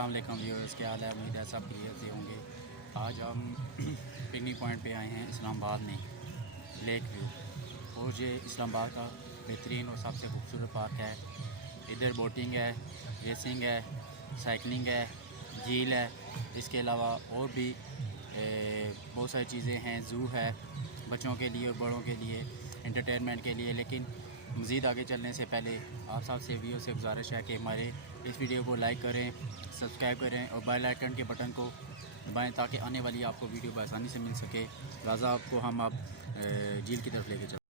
अस्सलाम वालेकुम व्यूअर्स, क्या हाल है। उम्मीद है सब खैरियत से होंगे। आज हम पिकनिक पॉइंट पे आए हैं इस्लामाबाद में, लेक व्यू। और ये इस्लामाबाद का बेहतरीन और सबसे खूबसूरत पार्क है। इधर बोटिंग है, रेसिंग है, साइकिलिंग है, झील है। इसके अलावा और भी बहुत सारी चीज़ें हैं। ज़ू है बच्चों के लिए और बड़ों के लिए, एंटरटेनमेंट के लिए। लेकिन मज़ीद आगे चलने से पहले आप सब से वीडियो से गुजारिश है कि हमारे इस वीडियो को लाइक करें, सब्सक्राइब करें और बेल आइकन के बटन को दबाएं ताकि आने वाली आपको वीडियो आसानी से मिल सके। लिहाजा आपको हम अब झील की तरफ लेके चलते हैं।